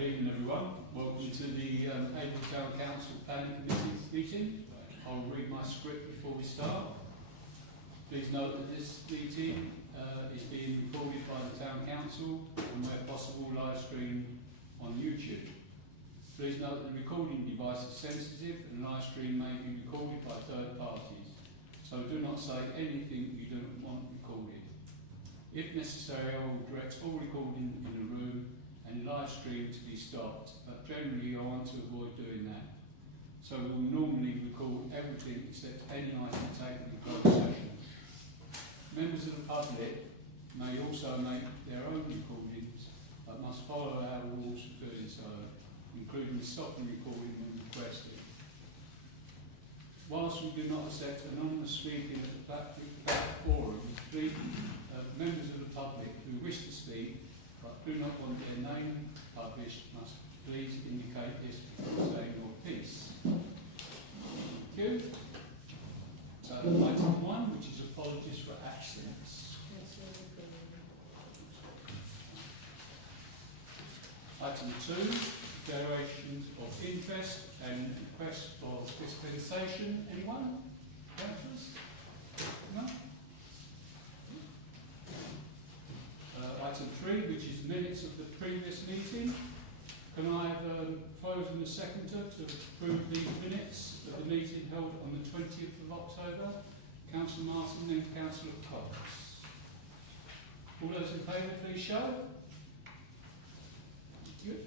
Good evening, everyone. Welcome to the Haverhill Town Council Planning Committee meeting. I'll read my script before we start. Please note that this meeting is being recorded by the Town Council and where possible live streamed on YouTube. Please note that the recording device is sensitive and live stream may be recorded by third parties. So do not say anything you don't want recorded. If necessary, I will direct all recording in the room and live stream to be stopped, but generally I want to avoid doing that. So we will normally record everything except any item taken in closed session. Members of the public may also make their own recordings, but must follow our rules for doing so, including stopping recording when requested. Whilst we do not accept anonymous speaking at the back forum, please, members of the public who wish to speak but do not want their name published must please indicate this before saying your piece. Thank you. So item 1, which is apologies for accidents. Item 2, declarations of interest and requests for dispensation. Anyone? Councillors? No? Item 3, which is minutes of the previous meeting. Can I have close and a seconder to approve these minutes of the meeting held on the 20th of October? Councillor Martin and Councillor Cox. All those in favour, please show. Good.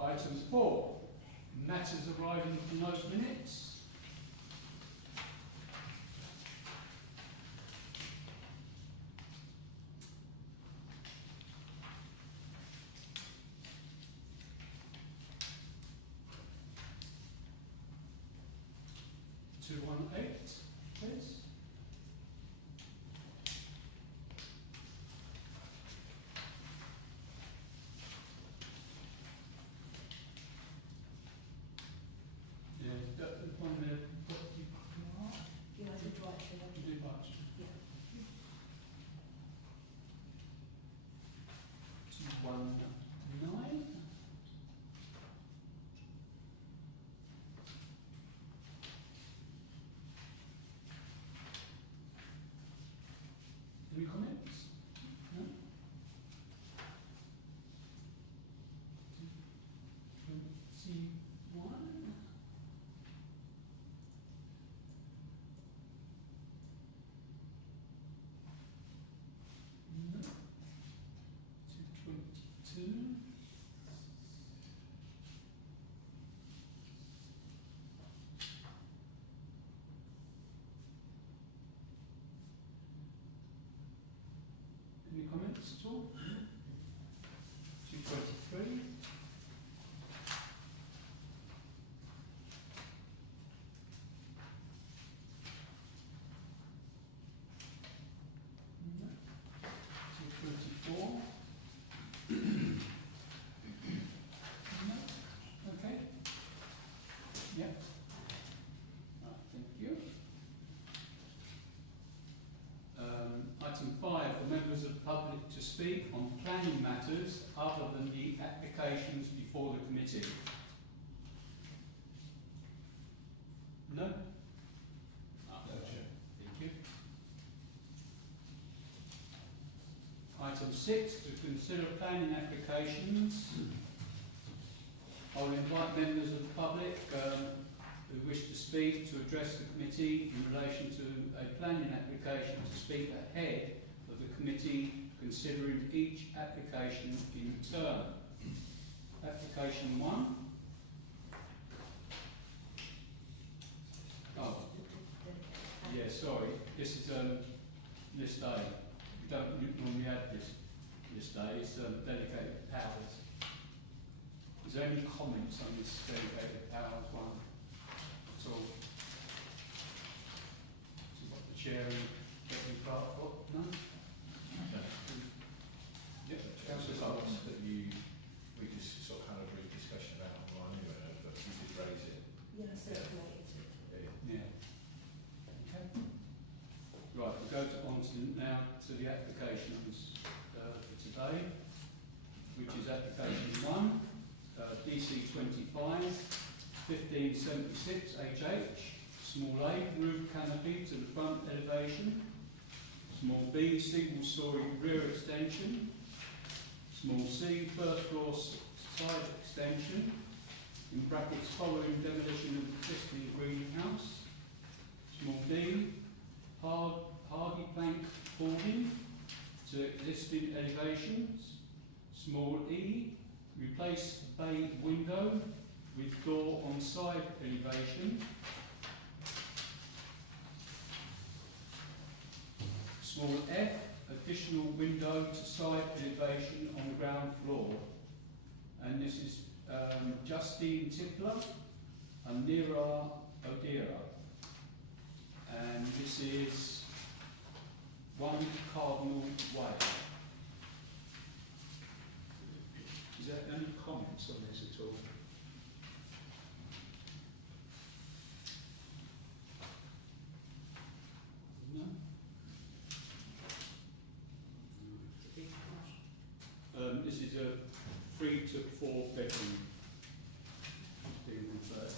Item 4, matters arising from those minutes. Two, 1, 8, please. Any comments? No? 21? No. 22? Any comments at all? 223? No. 224? No. Okay. Yep. Thank you. Item 5, for members of the public to speak on planning matters other than the applications before the committee. No? Thank you. Item 6, to consider planning applications. I'll invite members of the public who wish to speak to address the committee in relation to a planning application to speak ahead of the committee considering each application in turn. Application 1. Oh, yeah, sorry. This is list A. We don't normally have this list A. It's delegated powers. Is there any comments on this delegated powers one at all? So what the chair and deputy clerk got? No? Yep. Councillor Cox, that we just sort of had a brief discussion about online anyway, but you did raise it. Yeah, circulated it. Yeah. Okay. Right, we'll go on to now to the applications for today, which is application 1, DC 25, 1576 HH, small a, roof canopy to the front elevation, small b, single storey rear extension, small c, first floor side extension, in brackets following demolition of existing greenhouse, small d, hardy plank boarding to existing elevations, small e, replace bay window with door on side elevation, small f, additional window to side elevation on ground floor. And this is Justine Tippler and Nira Odira. And this is 1 Cardinal Way. Is there any comments on this at all? No? This is a 3 to 4 bedroom. Being referred to.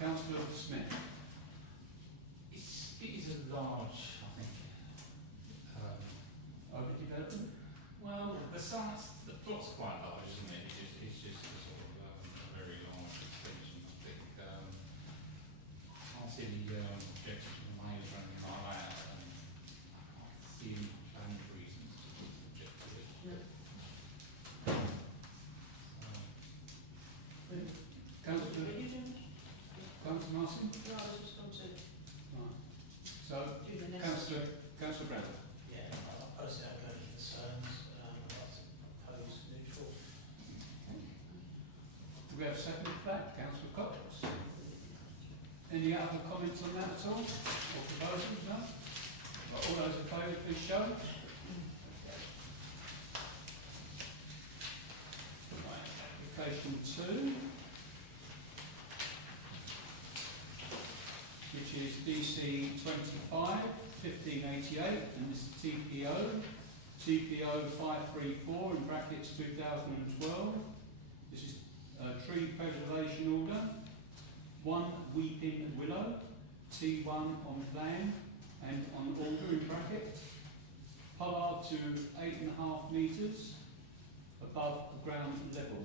Councillor Smith. It is a large, I think, Overdevelopment? well, the size, the plot's quite large, isn't it? It's just a sort of a very large extension, I think. I can't see any objections from the mayor or anything like that, and I can't see any planning reasons to object to it. Councillor Martin? No, I was just going to Right. So, do the next. Councillor Brown. Yeah, I personally have no concerns. I'd like to propose neutral. Do we have a second for that? Councillor Cox. Any other comments on that at all? Or proposals? No? Right, all those in favour, please show. Right, application 2, which is DC 25, 1588, and this is TPO 534 in brackets 2012. This is a tree preservation order. 1 Weeping Willow, T1 on plan and on order in bracket. Pollard to 8.5 metres above ground level.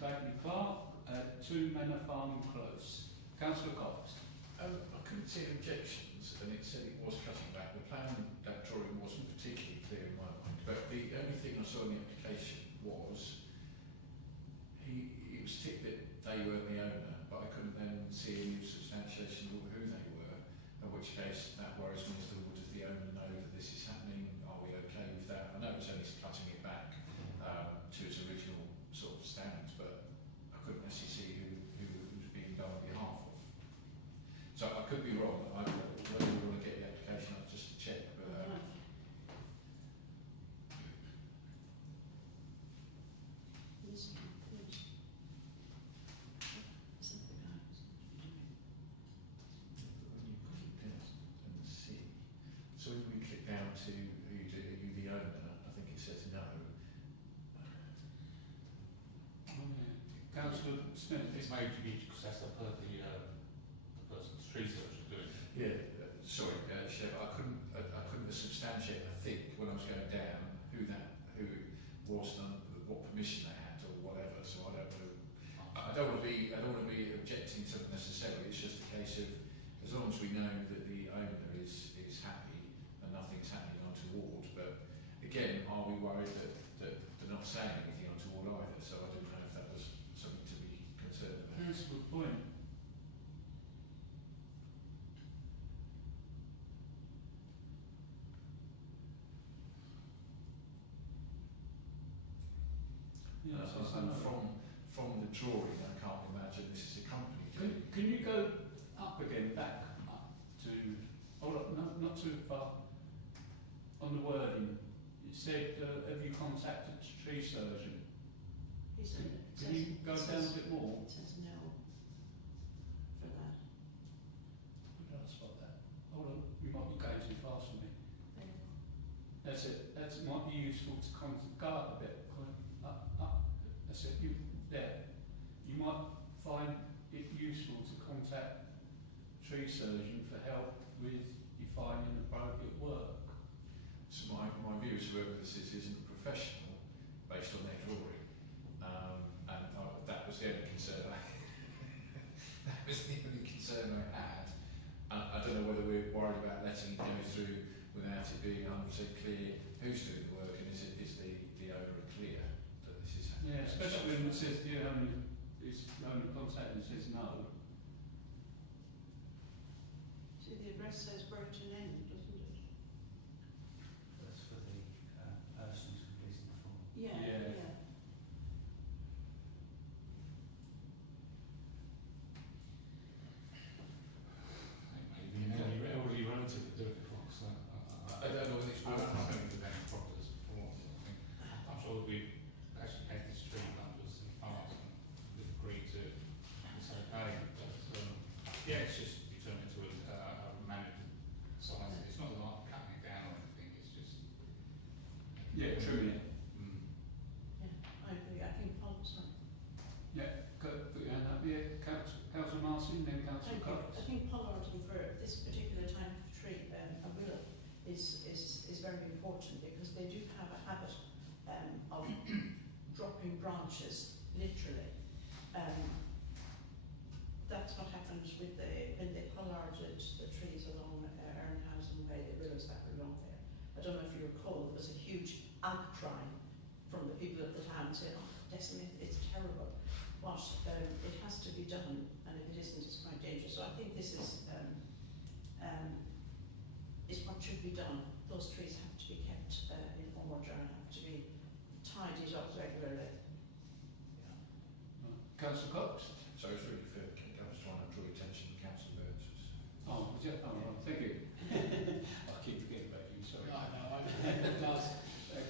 Bagley Clark at 2 Manor Farm Close. Councillor Cox. I couldn't see any objections, and it said it was cutting back. The plan, that drawing wasn't particularly clear in my mind, but the only thing I saw in the application was it was ticked that they weren't the owner, but I couldn't then see any substantiation of who they were, in which case that worries me as to does the owner know that this is happening? Are we okay with that? I know it's only cutting it back to its original sort of standards, but I couldn't necessarily see who it was being done on behalf of. So I could be wrong. I really want to get the application up just to check, but and see. So if we click down to are you the owner, I think it says no. Councillor Smith. It's made to be, because that's the person's tree search are doing. Yeah, sorry, Chef, I couldn't substantiate. I think when I was going down who it was and what permission they had or whatever. So I don't know. I don't want to be objecting to it necessarily. as we know that the owner is happy and nothing's happening untoward. But again, are we worried that they're not saying anything untoward either? So I didn't know if that was something to be concerned about. That's a good point. Yeah, so it's And another- from the drawing, I can't imagine this is a company. Can you go up again, back up to, hold up, not too far, on the wording, it said, have you contacted the tree surgeon? He said, Can you go down a bit more? It says no for that. I don't spot that. Hold on, you might be going too fast for me. That's it, that might be useful to go up a bit, up, that's it, there. You might find it useful to contact tree surgeon for help with you finding appropriate work. So my view is whoever this is isn't professional based on their drawing. And that was the only concern I that was the only concern I had. I don't know whether we're worried about letting it go through without it being 100% clear who's doing the work and is the owner clear that this is happening. Yeah, especially when it says the owner is only contact and says no. See, the address says Burton End, doesn't it? That's for the person who's completing the form. Yeah, Yeah. yeah. Maybe an elderly relative would do it before, so I don't know whether it's I don't worth know if there's any problems before. I think I'm sure that we've actually had this tree numbers in the past and we've agreed to it's okay. But yeah, it's just you turn it into a managed size. It's not like cutting it down or anything. It's just Yeah, trimming it. Yeah, I agree. I think Paul's right. Yeah, put your hand up. Yeah, Councillor Martin, then Councillor Thank you. Cox. I think pollarding for this particular type of tree, a willow, is very important because they do have a habit of dropping branches, literally. That's what happens with when they pollarded the trees along Ernhausen Way, the willows that were along there. I don't know if you recall, there was a huge outcry from the people at the town saying, oh, decimate, it's terrible. But it has to be done, and if it isn't, it's quite dangerous. So I think this is what should be done. Those trees have to be kept in order and have to be tidied up regularly. Councillor Cox. So it's really fair. I was trying to draw attention to Councillor Burns. Oh, yeah, right, thank you. I keep forgetting about you, sorry. I know, it does.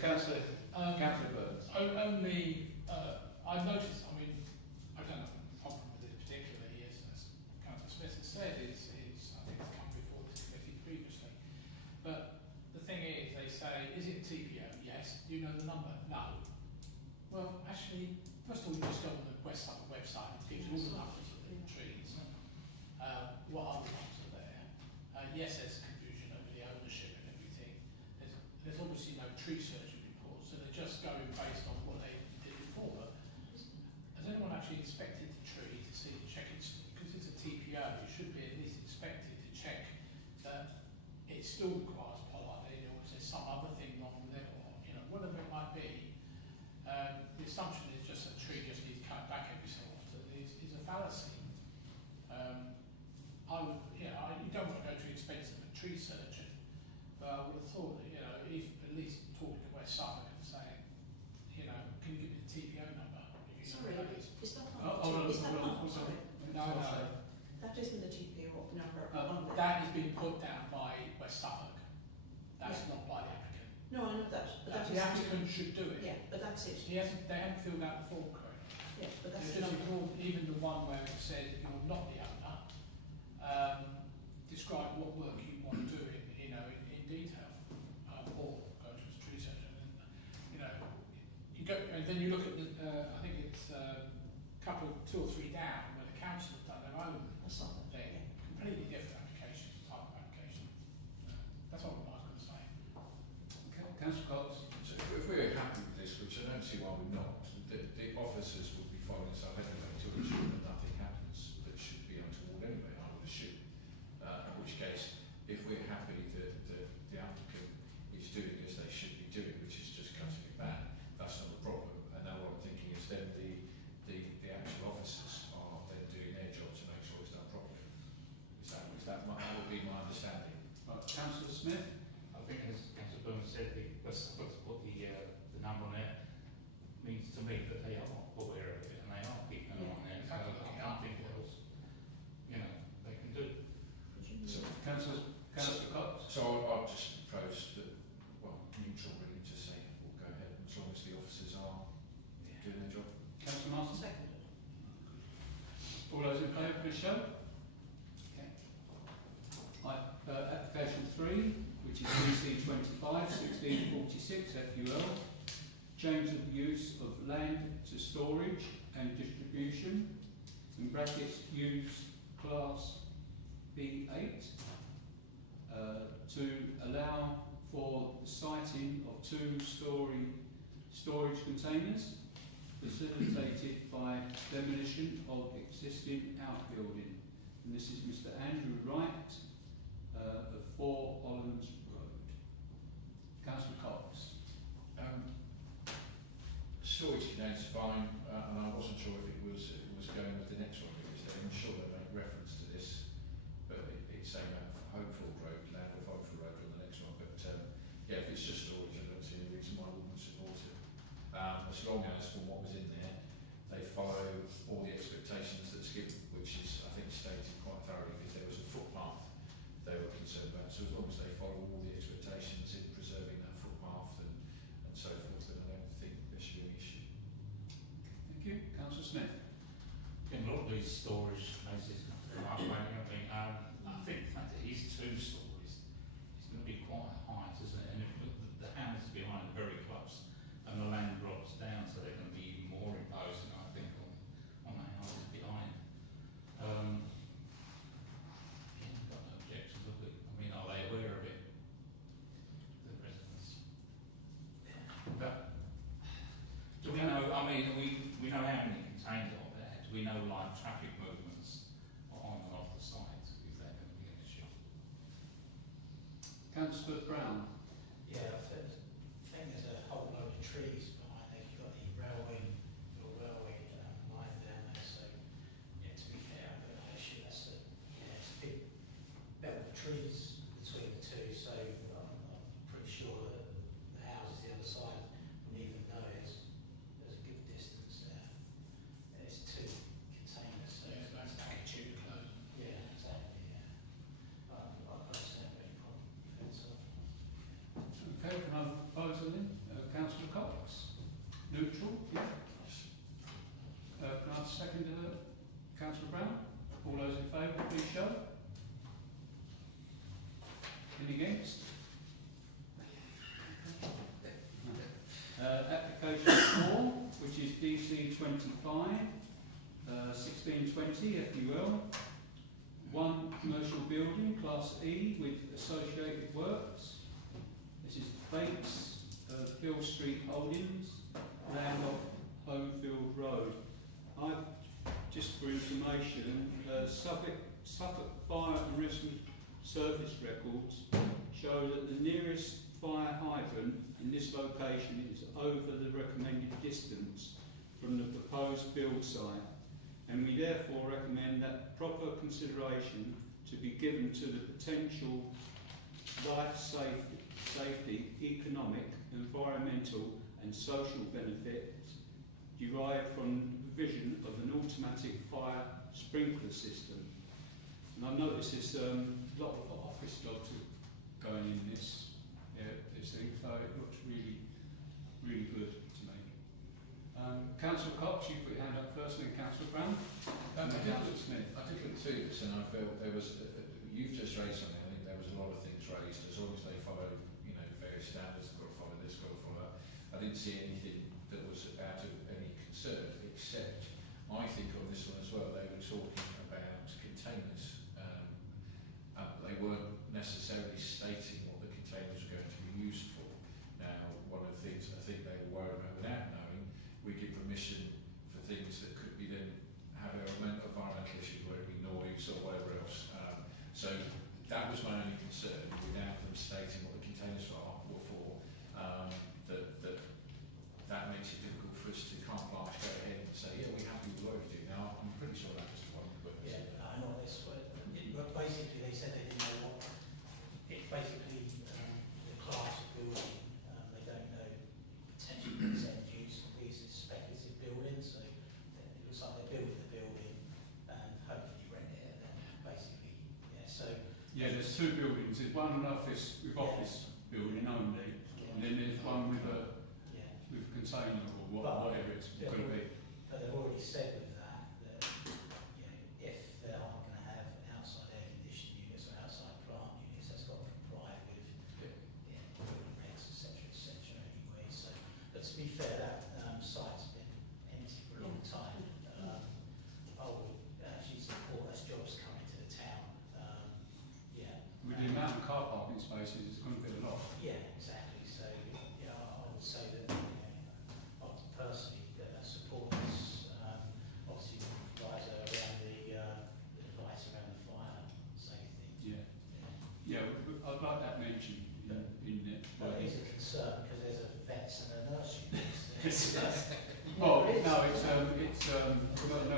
Councillor Burns. Only, I noticed, I mean, I don't have a problem with it particularly, as Councillor Smith has said, is I think it's come before this committee previously. But the thing is, they say, is it a TPO? Yes. Do you know the number? No. Well, actually, first of all, you just go on the West Suffolk website, it gives you all the numbers of the trees. What other ones are there? Yes, there's confusion over the ownership and everything. There's obviously no tree surgeon report, so they're just going based on what they did before. But has anyone actually inspected the tree to see, check it's, because it's a TPO, it should be at least inspected to check that it still requires pollarding, or is there some other thing wrong with it, or whatever it might be. The assumption is just a tree just needs cut back every so often is a fallacy. I would, you don't want to go to an expensive tree surgeon, but I would have thought that, if at least talking to West Suffolk and saying, can you give me the TPO number? If you Sorry, know what that is. is that Hold on, not? Is that hold on, not? hold on. Sorry. No, no. That isn't the TPO number on there. That has been put down by West Suffolk. That's not by the applicant. No, I know that, but that The is. applicant should do it. Yeah, but that's it. They haven't filled out the form correctly. Yeah, but that's It's the just number. ignored, even the one where it says you're not the owner, describe what work you want to do in detail, or go to a tree surgeon and, you go, and then you look at the, I think it's two or three down where the council have done their own I saw that. thing, completely different application, type of application. That's all I was going to say. Councillor Cox. So if we're happy with this, which I don't see why we're not, the officers would be following this up anyway to ensure that nothing happens the show? Okay. Application 3, which is DC 25 1646 FUL, change of use of land to storage and distribution, in brackets use class B8, to allow for the siting of 2-storey storage containers facilitated by demolition of existing outbuilding. And this is Mr. Andrew Wright of 4 Hollands Road. Councillor Cox. Storage contains fine, and I wasn't sure if it was going with the next one because I'm sure they make reference to this, but it's saying about Haverhill Road, land of Haverhill Road on the next one. But yeah, if it's just storage, I don't see any reason why we wouldn't support it. As long as, from what was in there, they follow all the expectations that's given, which is, I think, stated quite thoroughly, because there was a footpath they were concerned about. So as long as they follow all the expectations in preserving that footpath and so forth, then I don't think there should be an issue. Thank you. Councillor Smith. In a lot of these storage places, I think the fact that it is 2 stories, it's going to be quite high, isn't it? And if the houses behind are very close, and the land drops down, so they're going to be even more imposing, I think, on the houses behind. Again, I've got no objections of it. I mean, are they aware of it, the residents? But do we know? I mean, we know how many containers are there. Do we know like traffic movements on and off the site? Is that going to be an issue? Councillor Brown. Yeah, I think there's a whole load of trees behind there. You've got the railway line down there, so yeah, to be fair, I've got no issue. It's a big belt of trees between the two, so I'm pretty sure that the houses the other side wouldn't even know there's a good distance there. There's 2 containers, so Yeah, it's about attitude closing. yeah, exactly, yeah. I personally have any problem with it, so. Okay, can I propose a link? Councillor Cox. Neutral? Yeah. Can I second Councillor Brown? All those in favour, please show. Any against? Application 4, which is DC 25 1620 FUL. 1 commercial building, Class E, with associated works. This is Bates Hill Street Holdings, land of Homefield Road. I've, just for information, Suffolk Fire and Rescue Service records show that the nearest fire hydrant in this location is over the recommended distance from the proposed build site, and we therefore recommend that proper consideration to be given to the potential life safety, economic, environmental and social benefits derived from the provision of an automatic fire sprinkler system. And I notice there's a lot of office jobs going in this thing, so it looks really, really good to me. Councillor Cox, you put your hand up first, and then Councillor Brown. Councillor Smith. I did look through this, and I felt there was. You've just raised something. I think there was a lot of things raised. As long as they follow, various standards, they've got to follow this, got to follow that. I didn't see anything that was out of any concern, except I think on this one as well. They were talking about containers. They weren't necessarily stating what the containers were going to be used for. Now, one of the things I think they were worried about, without knowing, we give permission for things that could be then have environmental issues, whether it be noise or whatever else. So that was my only concern, without them stating what the containers were for. That makes it difficult for us to carte blanche go ahead and say, yeah, we're happy with what we do. Now, I'm pretty sure that was one. But Yeah, not this way. But basically, they said they didn't know what. It's basically the class of building. They don't know potentially its end use. These are speculative buildings, so it looks like they're building the building and hopefully rent it. And then basically, yeah. So Yeah, there's 2 buildings. There's one office with office building only, and then there's one with a container or whatever it's going to be. But they've already said with that if there are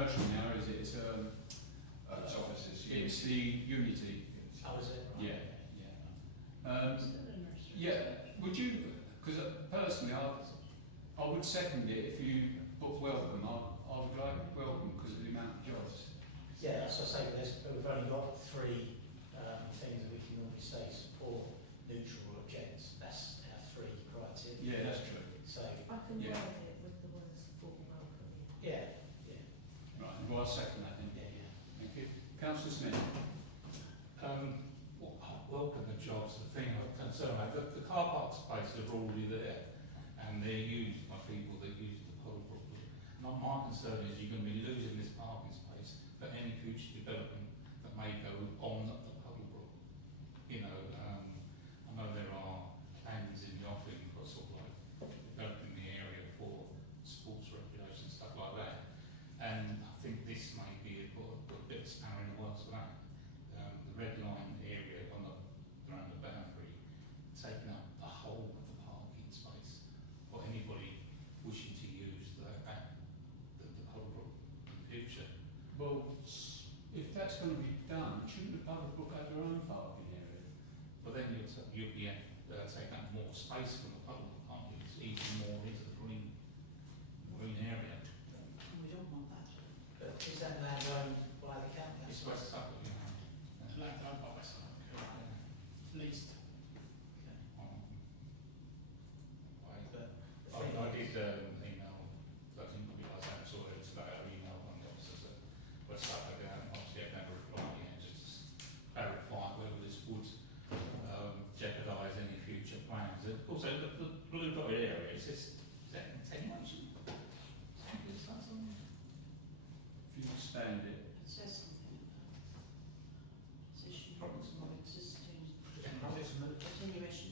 commercial now, is it? It's, It's offices. it's the Unity. Oh, is it? Right. Yeah. Still a nursery. Yeah, would you, because personally I would second it if you put welcome. I would like welcome because of the amount of jobs. Yeah, as I say, we've only got three things that we can normally say: support, neutral, or object. That's our three criteria. Yeah, that's true. So, I can Yeah. word it with the words support and welcome. yeah, Right, well I'll second that then. yeah. Thank you. Councillor Smith. Welcome the jobs. The thing I'm concerned about, the car park spaces are already there, and they're used by people that use the Puddlebrook. Not my concern is you're going to be losing this parking space for any future development that may go on the Puddlebrook. You know, I know there are plans in the offing for sort of like developing the area for sports recreation, stuff like that. And I think this may be a bit of spanner in the works for that. The red line area on the around the boundary, taking up the whole of the parking space for anybody wishing to use the Puddlebrook in the future. Well, if that's going to be done, shouldn't the Puddlebrook have their own parking area? But then you'll be taking up more space from the Puddlebrook, can't you? It's even more into the green area. And we don't want that. But is that land owned by the county? It's West Suffolk, you know. Land owned by West Suffolk, leased. But I did email, I didn't realise that was already today, I emailed one of the officers at West Suffolk, obviously I've never replied yet, just to clarify whether this would jeopardise any future plans. Also, the blue dotted area, is that attenuation? Is that something? If you expand it. It says something about position Probably of existing Attenuation. attenuation.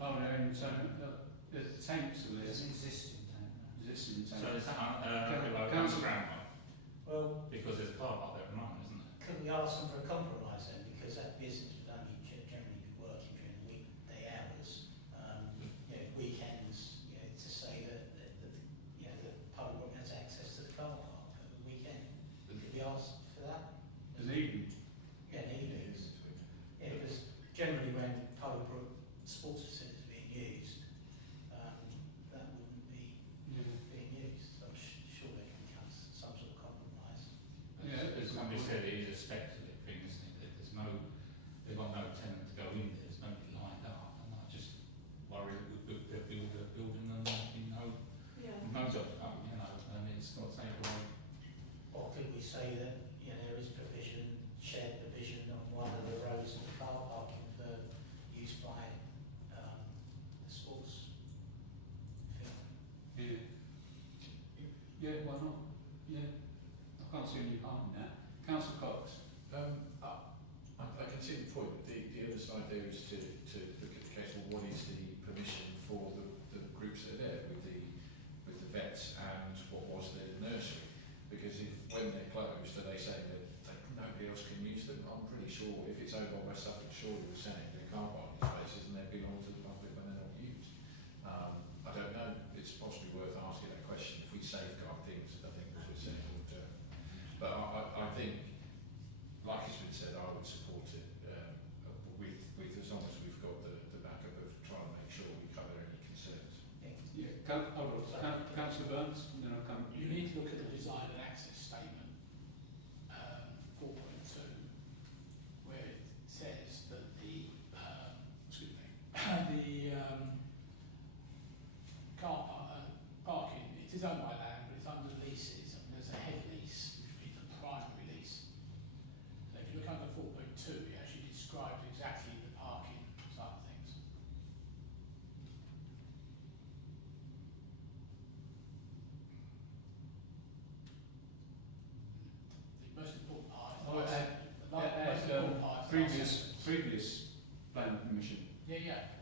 Oh, they're in the tank. The tanks are there. It's an existing tank. Existing tanks. So is that Council- ground one? Well, Because there's a car park there at the moment, isn't there? could we ask them for a compromise then? Because that business would only generally be working during the weekday hours. Weekends, to say that the public has access to the car park at the weekend. Could we ask for that? There's even. Yeah, in evenings. Yeah, because generally when Puddlebrook sports facilities are being used, that wouldn't be being used. So I'm sure there can become some sort of compromise. Yeah, As somebody said, it is a speculative thing, isn't it? There's they've got no tenant to go in there, there's nobody lined up, and I just worry that they'll build a building and there'll be no jobs up, and it's not taken away. Or could we say that, there is provision, shared provision on one of the rows of the car parking for use by the sports field? Yeah. Yeah, why not? Yeah. I can't see any harm in that. Councillor Cox. I can see the point. The other side there is to look at the case of what is the permission for the groups that are there with the vets and what was the nursery. Because when they're closed, are they saying that nobody else can use them? I'm pretty sure if it's owned by West Suffolk, surely we're saying they're car parking spaces and they belong to the public when they're not used. I don't know. It's possibly worth asking that question if we safeguard things. I think as we're saying all the time. But I think, like has been said, I would support it with as long as we've got the backup of trying to make sure we cover any concerns. Yeah. Councillor Burns, and then I'll come. You need to look at the design and access statement, 4.2, where it says that the parking, it is owned by land, but it's under leases, and there's a head lease, which means a primary lease. So if you look under 4.2, it actually describes exactly the parking side of things. The most important part is Oh, the most important part is the previous planning permission. Yeah.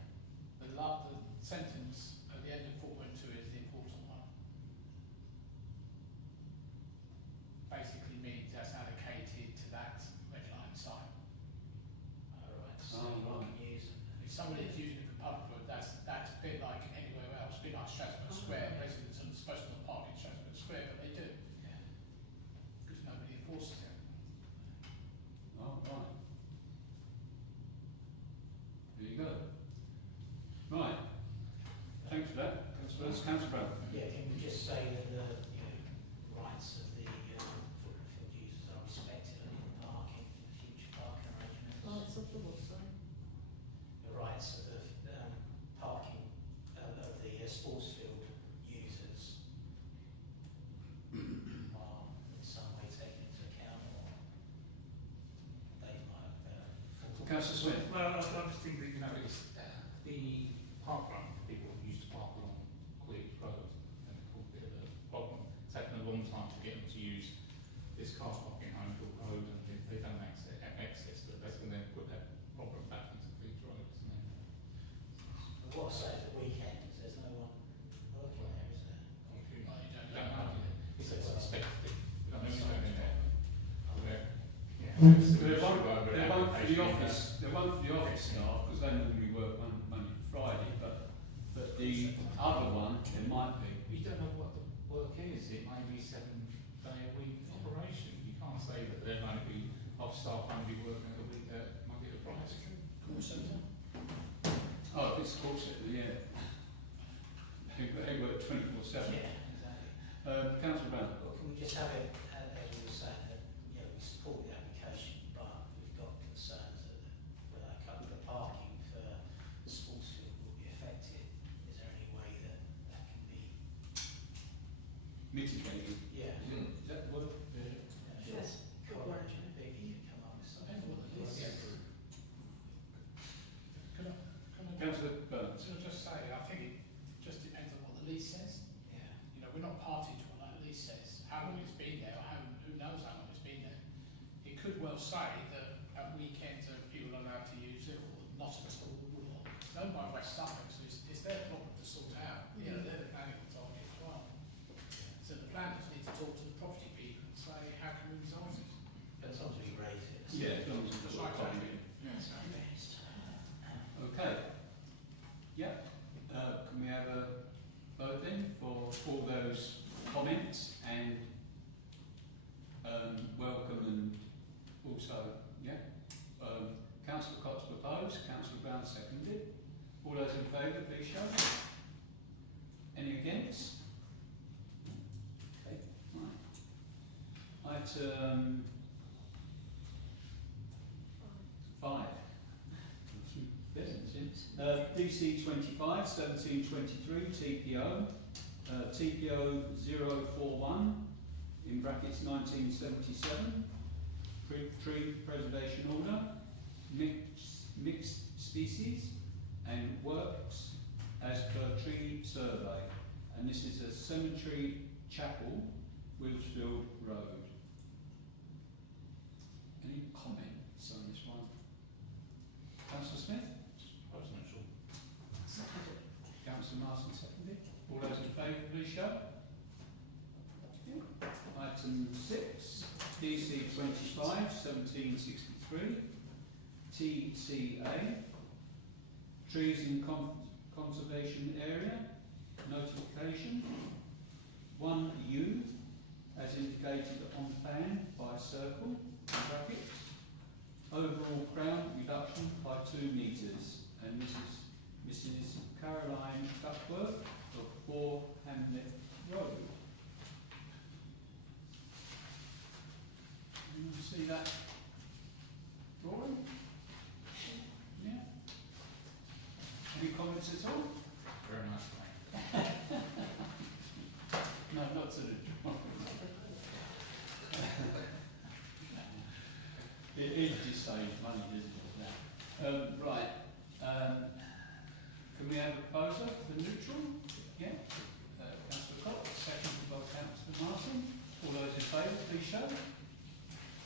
The sentence at the end of 4.2 is the important one. Basically means that's allocated to that red line site. So Oh, you right. can use If somebody is using it for public, that's a bit like anywhere else, a bit like Strasbourg Square. Residents are supposed to not park in Strasbourg Square, but they do. Councillor Brown. Yeah, can we just say that the rights of the football users are respected in the parking, in the future parking arrangements? Rights of the what, sorry? The rights of the parking of the sports field users are in some way taken into account, or they might Councillor Smith. Well, I just think that, you know, it's the parkrun, people used to park along Queen's Road, and it caused a bit of a problem. It's taken a long time to get them to use this car park in Haverhill Road, and they don't have access, but that's going to put that problem back into Queen's Road, isn't it? What I say is the weekend, there's no one working there, is there? If you Well, you don't don't know. know, it's expected. We don't know who's going in there. Yeah. They're one for the office. They're one for the office staff because they normally work Monday to Friday. But the other one, there might be. We don't know what the work is. It may be 7-day-a-week operation. You can't say that there might be staff only working at the week Monday to Friday. Call centre. Oh, if it's court sector, yeah. They work 24/7. Yeah, exactly. Councillor Brown. Well, can we just have it, as we were saying, that, we support the application, but we've got concerns that a couple of parking for the sports field will be affected. Is there any way that that can be, Mitigated. yeah? Is that what? Yes. Colin and Vicky can come up with something. Depends what the lease is. Can I Councillor Burns. just say, I think it just depends on what the lease says. Yeah. You know, we're not party to what that lease says, how long it's been there, or who knows how long it's been there. It could well say that at weekends people are allowed to use it, or not at all, or it's owned by West Suffolk, so it's their problem to sort out. You know, they're the planning authority as well. So the planners need to talk to the property people and say, how can we resolve this? But as long as we raise it. Yeah, as long as it's Just got like time. that. Okay. Yeah. Can we have a vote then for all those comments and welcome and also, yeah. Councillor Cox proposed, Councillor Brown seconded. All those in favour, please show. Any against? Okay, right. Item 5. DC 25 1723 TPO, TPO 041 in brackets 1977, tree preservation order, mixed species and works as per tree survey, and this is a cemetery chapel, Wilsfield Road. Any comments on this one? Councillor Smith? I was not sure. Councillor Marston seconded. All those in favour, please show. Item 6, DC 25 1763, TCA, Trees in Conservation Area, notification. 1U, as indicated on plan by circle, bracket. Overall crown reduction by 2 metres, and this is Mrs. Caroline Duckworth of 4 Hamlet Road. You want to see that drawing? Yeah. Any comments at all? Very nice plan. No, not to the drawing. It just saves money, doesn't it? Right. Can we have a proposer for neutral? Yeah. Councillor Cox, seconded by Councillor Martin. All those in favour, please show.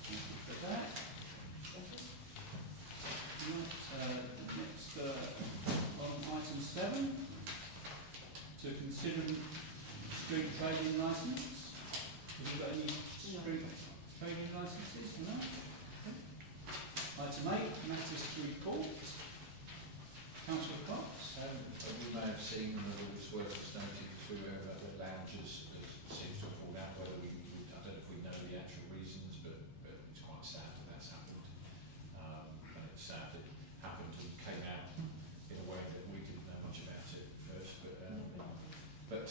Thank you for that. Right, next, on item 7, to consider street trading licence. Have you got any street trading licences? No? Item 8, matters to report. Councillor Cox. We may have seen, and it's worth stating through the lounges that seems to have fallen out, whether I don't know if we know the actual reasons, but it's quite sad that that's happened. And it's sad it happened and came out in a way that we didn't know much about it first. But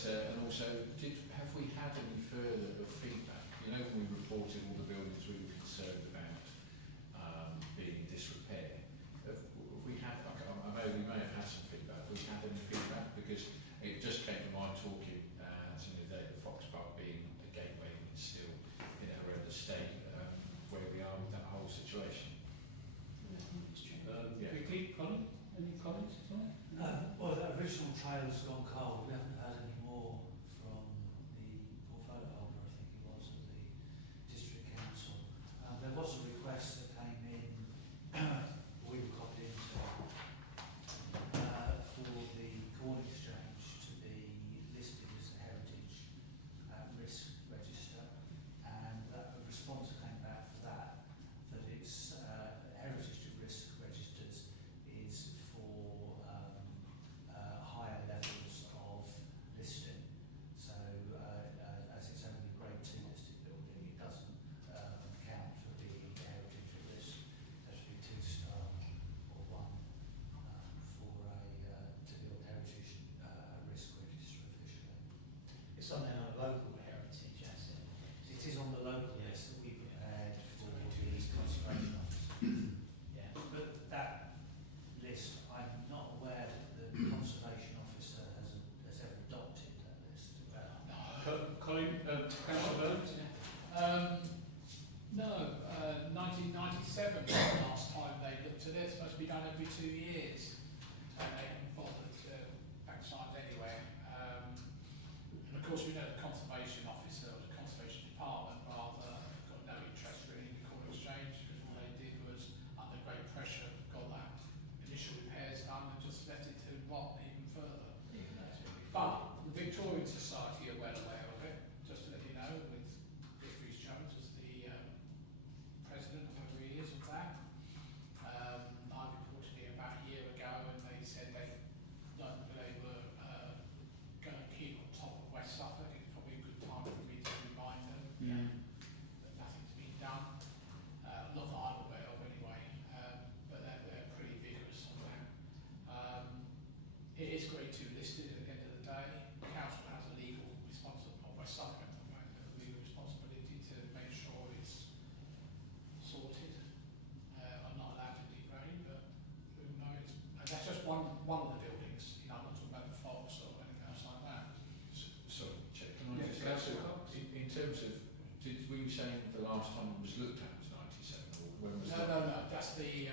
were you saying the last time it was looked at was 97, or when was No, that? no, no, that's the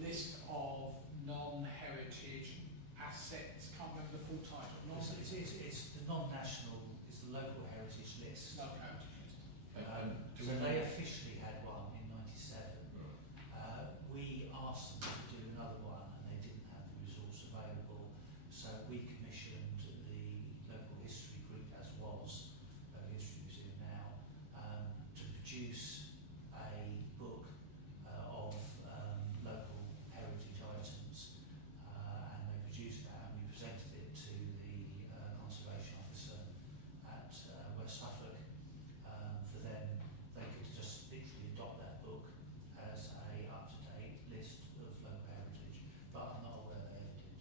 list of non-heritage assets. Can't remember the full title. It's the non-national, it's the local heritage list. Local heritage list. Do So we they know- officially had one in 97. We asked them to do another one and they didn't have the resource available. So we commissioned the local history group, as was History Museum now, to produce a book of local heritage items. And they produced that and we presented it to the conservation officer at West Suffolk. For them, they could just literally adopt that book as a up-to-date list of local heritage, but I'm not aware they ever did.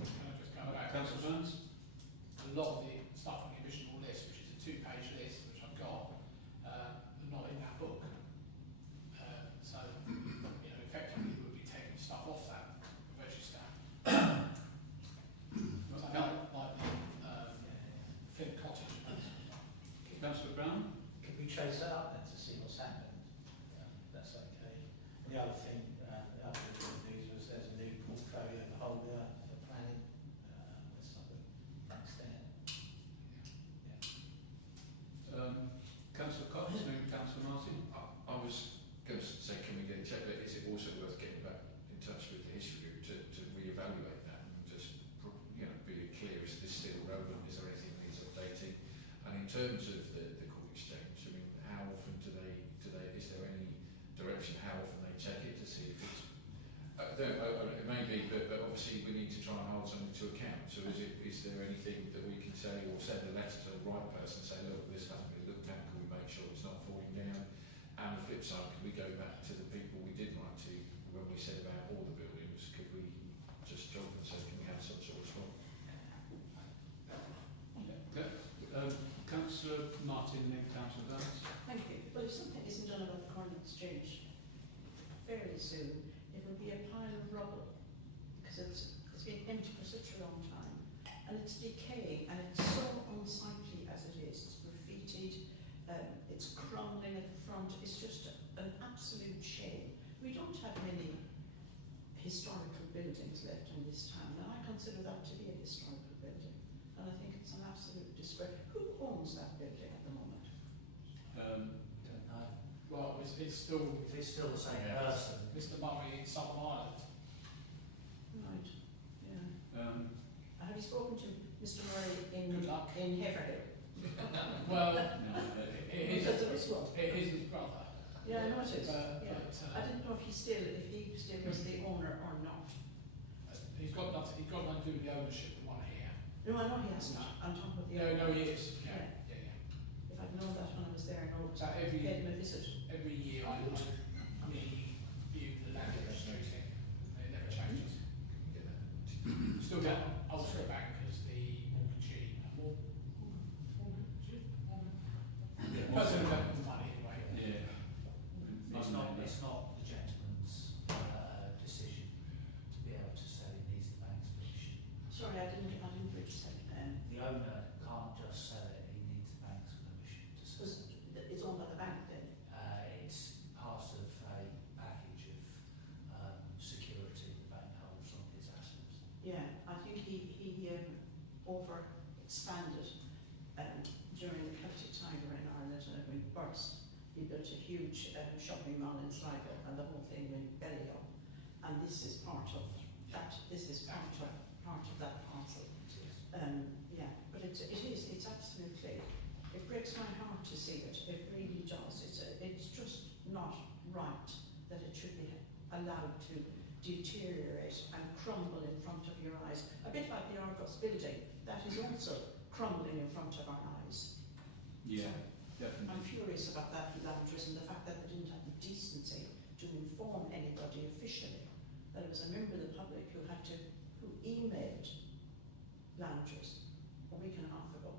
Can I just go back? Councillor Burns? A lot of the stuff on the original list, which is a 2-page list, which I've got, are not in that book. So, you know, effectively we'll be taking stuff off that register. Because I know, like the Flint Cottage and that sort of stuff. Councillor Brown? Could we trace that up then to see what's happened? That's okay. And the other thing, the other bit of news was there's a new portfolio holder for planning. There's something thanks there. Councillor Cox, then Councillor Martin? I was going to say, can we get a check, but is it also worth getting back in touch with the history group to re-evaluate that and just, be clear, is this still relevant, is there anything that needs updating? And in terms of the coin exchange, I mean, how often do they, is there any direction how often they check it to see if it's, it may be, but obviously we need to try and hold something to account, so is there anything that we can say or send a letter to the right person, say, look, this hasn't been looked at, can we make sure it's not falling down? And the flip side, can we go back to the people we did write to when we said about all the buildings, could we just jump and say, can we have some sort of response? Councillor Martin, then Councillor Burns? Thank you. Well, if something isn't done about the coin exchange fairly soon, it will be a pile of rubble because it's been empty for such a long time and it's decaying and it's so unsightly as it is. It's graffitied, it's crumbling at the front. It's just an absolute shame. We don't have many historical buildings left in this town, and I consider that to be a historical building. And I think it's an absolute disgrace. Who owns that building at the moment? Don't know. Well, it's still If it's still the same Yeah. person, Mr. Murray in Southern Ireland. Right, yeah. Um, Have you spoken to Mr. Murray Good luck. in Haverhill? Well, no, it Because is, there is one. it is his brother. Yeah, I know it is. But, Yeah. I didn't know if he still was the owner or not. he's got nothing to do with the ownership of the one here. No, I know he has not, on top of the No, other. no, he is. Yeah, yeah, yeah. If I'd known that when I was there, no, So every- paid him a visit. Every year I review the land registry thing. It never changes. Can we get that? Still got Ulster Bank as the mortgagee. Person who got the money anyway. yeah. it's not the gentleman's decision to be able to say he needs the bank's permission. Sorry, I didn't reach that. The owner can't just sell it, he needs the bank's permission to sell it. It's owned by the bank then. It's part of a package of security the bank holds on his assets. Yeah, I think he over expanded during the Celtic Tiger in Ireland and it went burst. He built a huge shopping mall in Sligo and the whole thing went belly up. And this is part of that. This is part of that parcel. Yeah, but it's absolutely. It breaks my heart to see it. It really does. It's just not right that it should be allowed to deteriorate and crumble in front of your eyes. A bit like the Argos building, that is also crumbling in front of our eyes. Yeah, I'm definitely. furious about that with Loungers and the fact that they didn't have the decency to inform anybody officially that it was a member of the public who emailed Loungers a week and a half ago.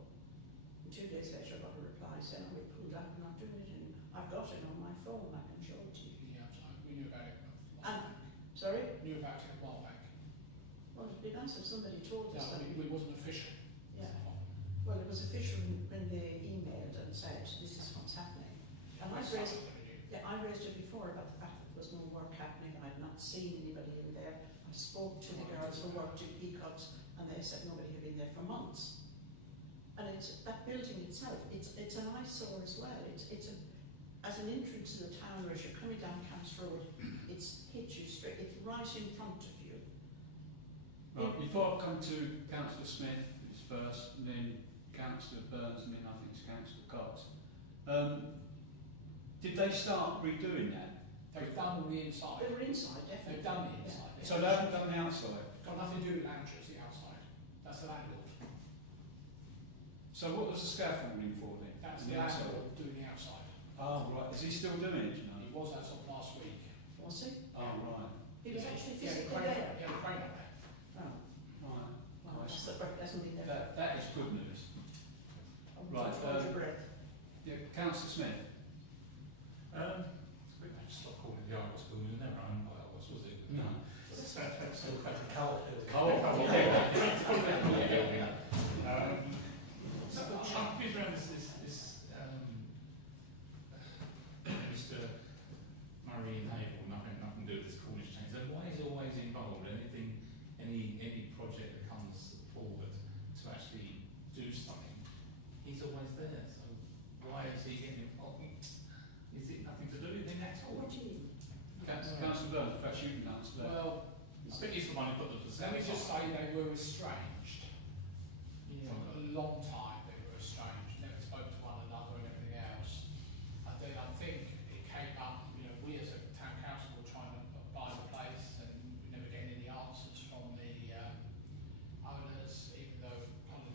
And 2 days later I got a reply saying, oh, we pulled out, we're not doing it anymore. I've got it on my phone, I can show it to you. Yeah, we knew about it a while And- back. Sorry? Knew about it a while back. Well, it'd be nice if somebody told us No, that. we wasn't official. Yeah. Well, it was official when they emailed and said, this is what's happening. And I raised, yeah, I raised it before about the fact that there was no work happening. I'd not seen anybody in there. I spoke to the girls who worked in Peacocks and they said nobody had been there for months. And it's that building itself, it's an eyesore as well. It's as an entrance to the town, or as you're coming down Camps Road, it's hit you straight, it's right in front of you. Right, before I come to Councillor Smith, who's first, and then Councillor Burns, and then I think it's Councillor Cox. Did they start redoing that? They've done all the inside. They were inside, definitely. They've done the inside. Yeah. So they haven't done the outside? Got nothing to do with Andrew, it's the outside. That's the landlord. So what was the scaffolding for then? That's On the outside? landlord doing the outside. Oh, right. Is he still doing it, do you know? He was as of last week. Was he? Oh, right. He was actually Yeah, physically crane, there. yeah, crane up there. Oh, Right. well, Nice. that's nothing there. That is good news. Right, hold your breath. Yeah, Councillor Smith. We better stop calling it the Argos School, it was never owned by Argos, was it? No. Still quite a cold building. Oh, So I'm confused around this Mr. Murray and Haverhill, nothing to do with this Cornish change. So why is he always involved? Any project that comes forward to actually do something, he's always there. So why is he getting involved? Is it nothing to do with him at all? What do you mean? Councillor Burns, perhaps you can answer that. Well, I think he's the one who put the let me just facade say they were estranged. Yeah. For a long time they were estranged, never spoke to one another and everything else. And then I think it came up, you know, we as a town council were trying to buy the place and we never getting any answers from the owners, even though kind of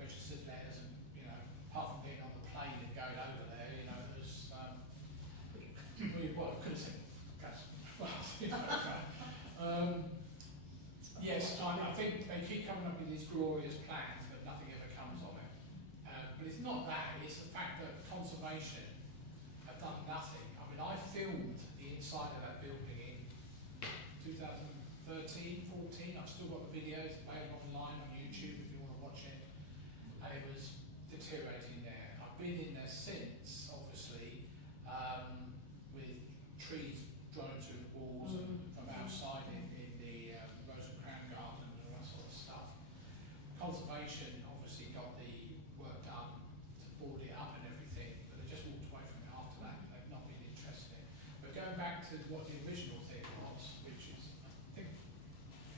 registered letters and, you know, apart from getting on the plane and going over there, you know, there's, well, could have said, well, you know, yes, I think they keep coming up with these glorious plans, but nothing ever comes of it. But it's not that, it's the fact that conservation have done nothing. I mean, I filmed the inside of that building in 2013, 14. I've still got the videos available online on YouTube if you want to watch it. And it was deteriorating there. I've been in there since, obviously, with trees grown through the walls and from outside in the Rose and Crown Garden and all that sort of stuff. Conservation obviously got the work done to board it up and everything, but they just walked away from it after that. They've not been interested. But going back to what the original thing was, which is, I think,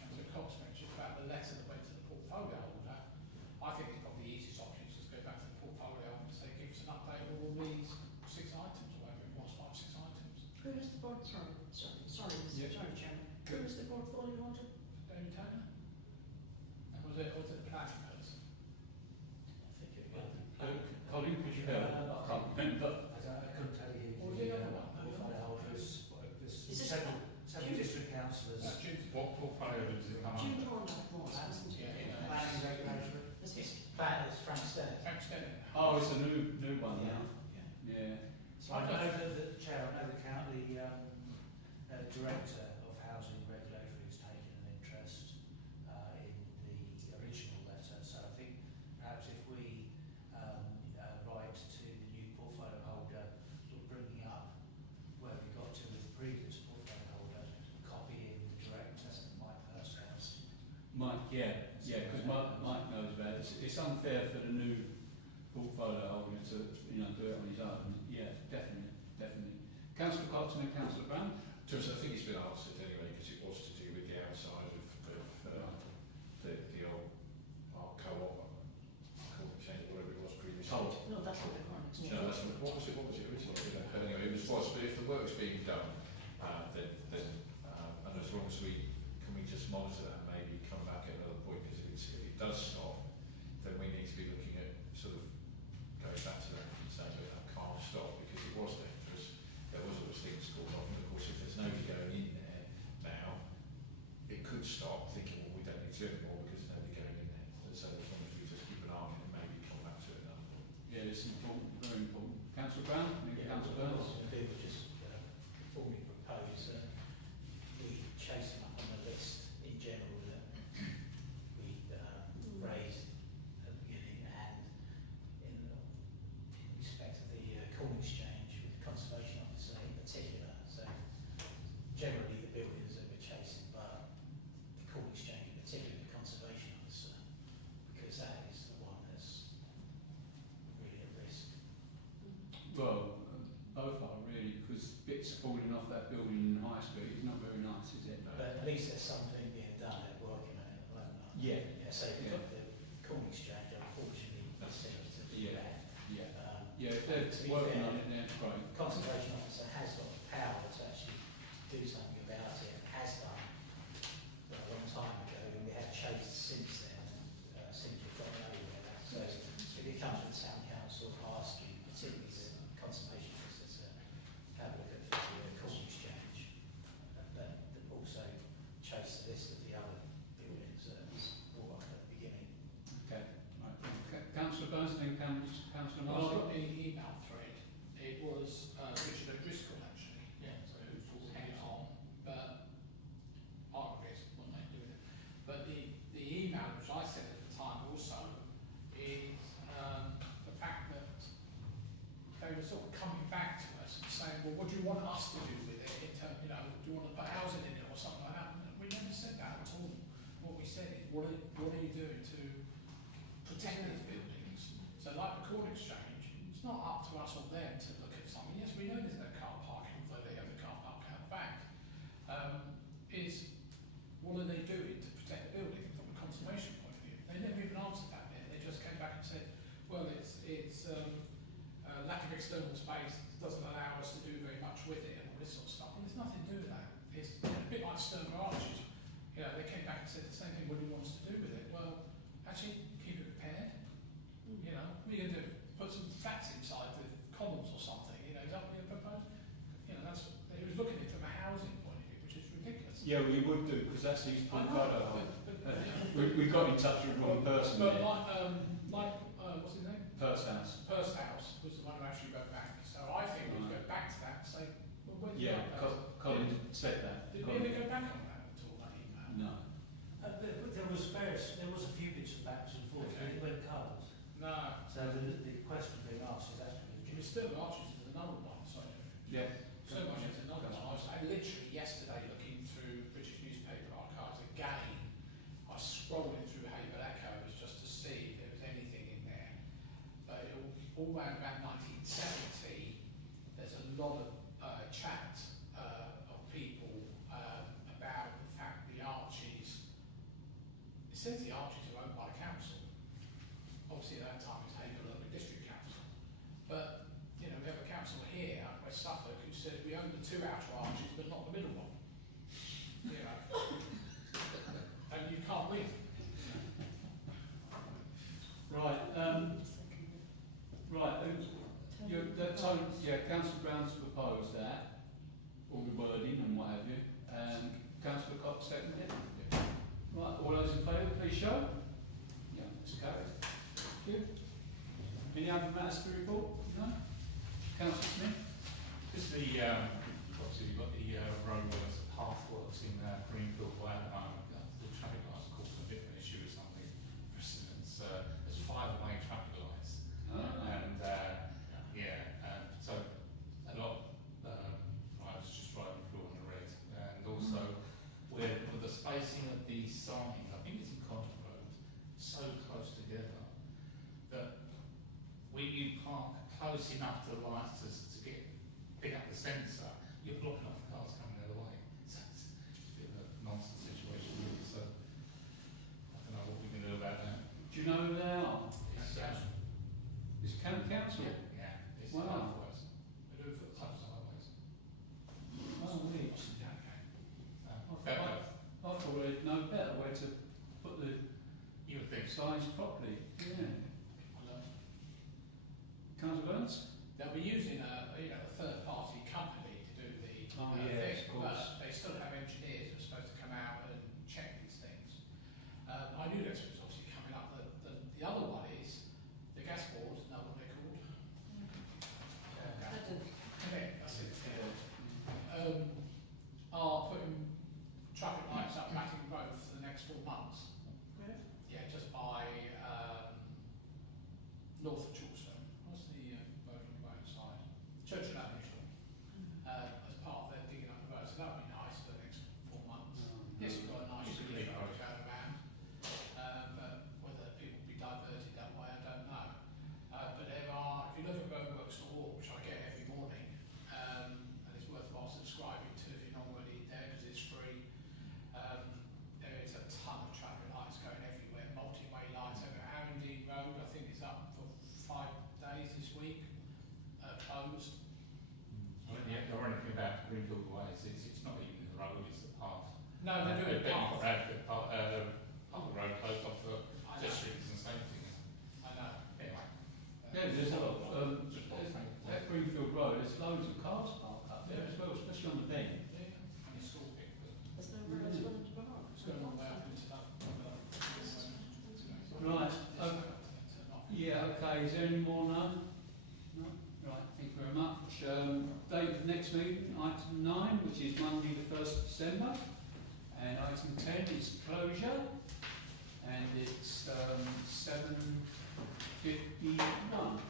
Councillor Cox mentioned about the letter that went to the portfolio holder, I think it's probably the easiest option is just go back to the portfolio holder and say, give us an update of all these 6 items, or whatever it was, 5, 6 items. Who is the board, sorry, Yeah. sorry, Chairman. Who is the portfolio holder? David Taylor? And was it the planning person? I think it might be. Colin, could you help? I can't remember. I couldn't tell you Or who the the other one? portfolio holder is. Is There's this several June? district councillors. What portfolio does it come June under? Horner was, wasn't it? Yeah. Planning regulatory. Is it? It's planners, Frank Stennett. Frank Stennett. Oh, it's a new one now. Yeah. So I know that the chair, I know the director of housing regulatory has taken an interest in the original letter. So I think perhaps if we write to the new portfolio holder, sort of bringing up where we got to with the previous portfolio holder, copying the director, Mike Hursthouse. Mike, yeah, because Mike knows about it. It's unfair for the new portfolio holder to, do it on his own. Yeah, definitely. Councillor Cox and Councillor Brown. I think it's been answered anyway, because it was to do with the outside of the old co-op, change whatever it was previously. No, that's what they're calling it. No, that's what was it originally? But anyway, it was, but if the work's being done, then and as long as we just monitor that, maybe come back at another point, because if it does stop, then we need to be looking at sort of going back to that and saying that can't stop, because it was dangerous. There was always things called off, and of course if there's nobody going in there now, it could stop thinking, well, we don't need to anymore because there's nobody going in there. So as long as we just keep an eye on it and maybe come back to it another point. Yeah, it's important, very important. Councillor Brown, and then Councillor What I Burns. was going to do was just formally propose that we chase them up on the list in general that we raised at the beginning, and off that building in High Street is not very nice, is it? But at least there's something being done, they're working on it at the moment. Yeah. Yeah, so you've got the corn exchange, unfortunately, that seems to be Yeah. bad. Yeah. Um, If they're to be working fair, on it, then it's great. the conservation officer has got the power to actually do something about it, and has done a long time ago, and we have chased since then, and seems to have got nowhere. So if you come to the town council, asking particularly the conservation officer to have a look at the corn exchange, but also chase the list of the other buildings that was brought up at the beginning. Okay. Right. Councillor Burns, then Councillor Well, I've Marshall. got the email thread. It was Richard O'Driscoll actually, Yeah. so who forwarded it on, but I guess when they do it. But the email which I sent at the time also is the fact that they were sort of coming back to us and saying, well, what do you want us to do with it? In terms, you know, do you want to put housing in it or something like that? And we never said that at all. What we said is, what are you doing to protect these buildings? So like the corn exchange, it's not up to us or them to look at something. Yes, we know there's no car parking, although they have a car park out back. Is what are they doing to protect the building from a conservation point of view? They never even answered that bit. They just came back and said, well, it's lack of external space doesn't allow us to do very much with it and all this sort of stuff. Well, there's nothing to do with that. It's a bit like Sturmer Arches. You know, they came back and said the same thing. What do you want us to do with it? Well, actually, keep it repaired. You know, what are you going to do? Put some flats inside the commons or something. You know, is that what you propose? You know, that's he was looking at it from a housing point of view, which is ridiculous. Yeah, we would do, because that's his I know, photo. but We got in touch with the wrong person But there. like what's his name? Purse House. Purse House was the one who actually wrote back. So I think we should go back to that and say, well, where's the Yeah, update? Colin said that. Did we ever go back on that at all, that email? No. There was a few bits of backs and forths, but it went cold. No. So the question being asked is actually Jimmy Still Arches is another one, so Yeah. so much is another one. I literally yesterday looking through British newspaper archives again. I was scrolling through Haverhill Echoes just to see if there was anything in there. But all around about 1970, there's a lot of chat of people about the fact the Arches. It says the Arches are owned by the council. Obviously at that time it's Haverhill Urban District Council. But, you know, we have a council here, West Suffolk, who said we own the two outer arches but not the middle one. You know. And you can't win. Right. Councillor Brown's proposed that, all the wording and what have you. Councillor Cox seconded it. Right, all those in favour, please show. Yeah, that's carried. Thank you. Any other matters to report? No? Councillor Smith? Just the, obviously we've got the roadworks, pathworks in Greenfield Way at the moment. The traffic lights are causing a bit of an issue with some of the residents. There's 5-way traffic lights. So a lot I was just driving through on the red. And also with the spacing of the signs, I think it's in Convent Road, so close together that when you park close enough to the lights to pick up the sensor, you're blocking off the cars coming the other way. So it's a bit of a nonsense situation really. So I don't know what we can do about that. Do you know who they are? It's County Council? Yeah, it's Wow. highways. They do it for the close highways. Oh, really? I thought they'd know better where to put the You would think so. signs properly. Yeah. Councillor Burns? They'll be using a third-party company to do the Oh, thing, yes, of course. but they still have engineers who are supposed to come out and check these things. I knew this was obviously coming up. The other one is the gas board, know what they're called? I didn't. Yeah, that's it. Yeah. Are putting traffic lights up Matting Road for the next 4 months. Where? Yeah, just by north of Chorlstone. What's the road on the right side? Church and Avenue, as part of their digging up the No, they're doing a path. Bradford Park, Haverhill Road closed off for I know. pedestrians and safety. I know. Anyway. Yeah, there's a lot of, Just what I'm saying. at Greenfield Road, there's loads of cars parked up there as well, especially on the bend. Yeah. And it's school pick, but There's nowhere else for them to park. It's going on about into that. Right, yeah, okay, is there any more now? No? Right, thank you very much. Date of next meeting, item 9, which is Monday the 1st of December. And item 10 is closure. And it's 7:51.